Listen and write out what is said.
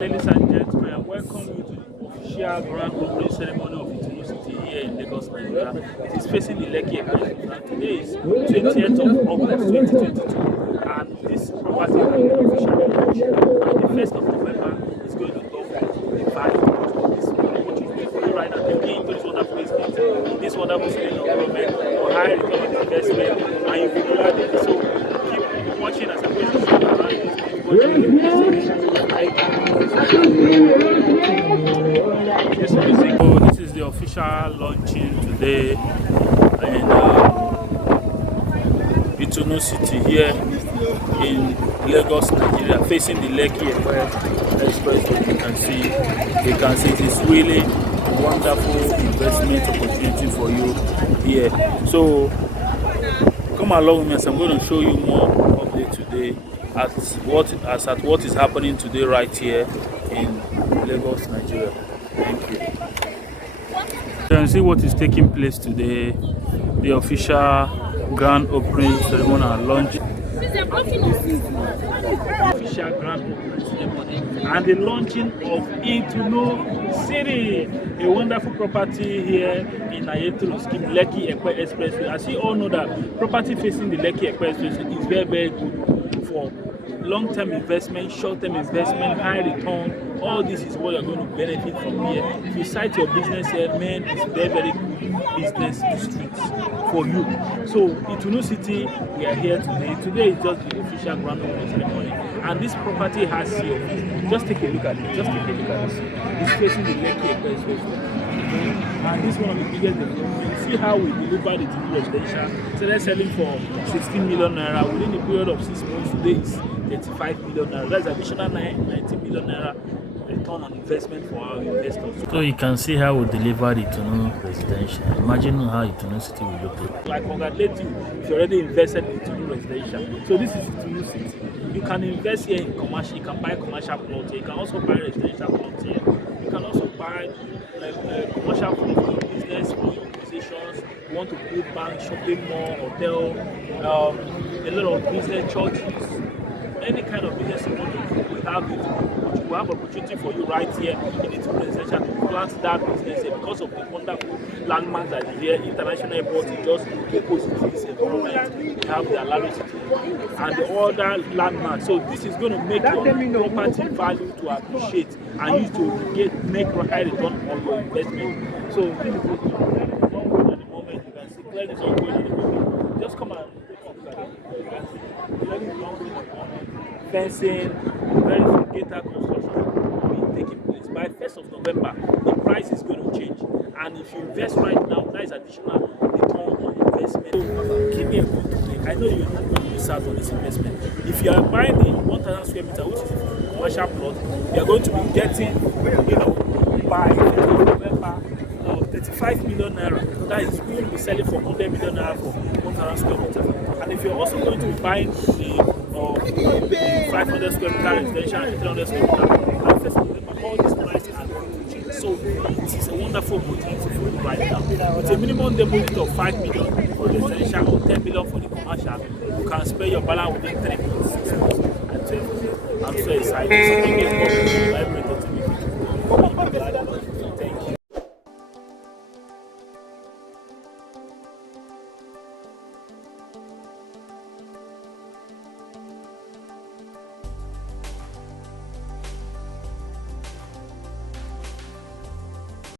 Ladies and gentlemen, welcome you to the official grand opening ceremony of ITUNU City here in Lagos, Nigeria. It is facing the Lekki-Epe, and today is 20th of August 2022, and this property will be officially launched. And the 1st of November is going to double the value of this opportunity for you right now. They'll be into this wonderful estate, in this wonderful city environment, for high return on investment, and you'll be glad in it. So keep watching as I'm going to show you around this. So this is the official launching today in ITUNU City here in Lagos, Nigeria, facing the Lekki-Epe Expressway. You can see it is really a wonderful investment opportunity for you here. So come along with me as I'm going to show you more update today at what is happening today right here in Lagos, Nigeria. Thank you. You can see what is taking place today, the official grand opening ceremony and launch. Official grand opening ceremony and the launching of ITUNU City, a wonderful property here in 𝐴𝑏𝑒𝑗𝑢 scheme, Lekki-Epe Expressway. As you all know, that property facing the Lekki-Epe Expressway is very, very good for long-term investment, short-term investment, high return. All this is what you're going to benefit from here. If you cite your business here, man, it's very, very good business districts for you. So ITUNU City, we are here today. Today is just the official grand opening ceremony, and this property has here. Just take a look at it. Just take a look at this. It's facing the Lekki-Epe Expressway. And this is one of the biggest developments. See how we delivered it to residential. So they're selling for 16 million naira within the period of 6 months. Today is 35 million naira. That's additional 90 million naira return on investment for our investors. So you can see how we delivered it to residential. Imagine how ITUNU City will look like. Congratulate you if you already invested in ITUNU residential. So this is ITUNU City. You can invest here in commercial. You can buy commercial plots here. You can also buy residential plots here. You can also buy commercial for your business, for your organizations. You want to build bank, shopping mall, hotel, a lot of business, churches, any kind of business you want to do, we have it. We have opportunity for you right here in the residential to plant that business here because of the wonderful landmarks that are here. International airport is just opposite to this environment. We have the 𝐿𝑜𝑐𝑎𝑡𝑖𝑜𝑛 and the other landmarks. So this is going to make your property value to appreciate and you to make high return on your investment. So this is what ongoing at the moment. You can see clearly it's ongoing at the moment. Just come and take a look at it. You can see clearly it's ongoing at the moment. Fencing, verificator construction will be taking place. By 1st of November, the price is going to change. And if you invest right now, that is additional return on investment. So give me a call today. I know you're not going to miss out on this investment. If you are buying a 1,000 square meter, which is a commercial plot, you are going to be getting, by 1st of November, 35 million naira. That is going to be selling for 100 million naira for 1,000 square meter. And if you're also going to be buying the 500 square meter residential and 300 square meter, and first of them, all these prices are going to change. So this is a wonderful opportunity for you right now. With a minimum deposit of 5 million for residential or 10 million for the commercial, you can spare your balance within 3 months, 6 months, and 12 months. I'm so excited. So